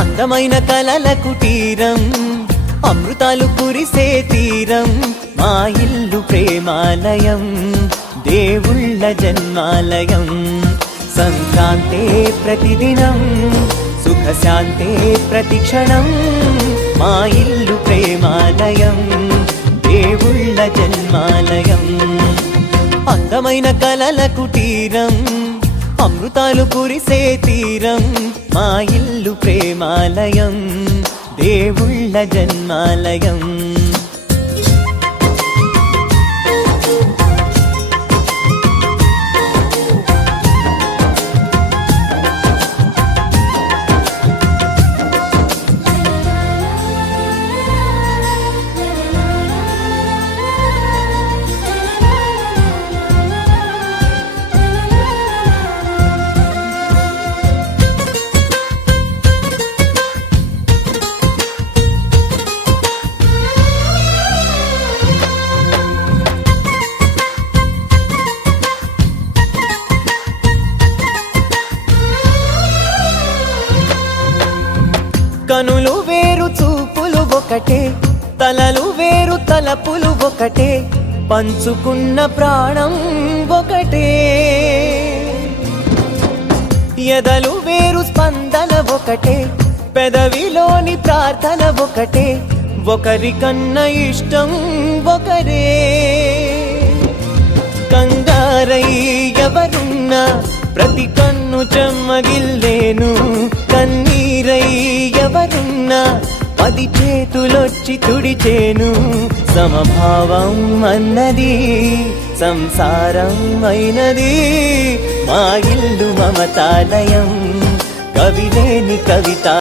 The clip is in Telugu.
అందమైన కలల కుటీరం, అమృతాలు కురిసే తీరం, మా ఇల్లు ప్రేమాలయం, దేవుళ్ళ జన్మాలయం. సంక్రాంతే ప్రతిదినం, సుఖశాంతే ప్రతిక్షణం, మా ఇల్లు ప్రేమాలయం, దేవుళ్ళ జన్మాలయం. అందమైన కలల కుటీరం, అమృతాలు కురిసే తీరం, మా ఇల్లు ప్రేమాలయం, దేవుళ్ళ జన్మాలయం. కనులు వేరు చూపులు ఒకటే, తలలు వేరు తలపులు ఒకటే, పంచుకున్న ప్రాణం ఒకటే. ఎదలు వేరు స్పందన ఒకటే, పెదవిలోని ప్రార్థన ఒకటే, ఒకరికన్నా ఇష్టం ఒకరే. కంగారై ఎవరున్నా ప్రతి కన్ను చెమ్మగిల్లేను, కన్నీరై ఎవరున్నా 10 చేతులొచ్చి తుడిచేను. సమభావం అన్నది సంసారం అయినది, మా ఇల్లు మమతాలయం, కవిలేని కవిత.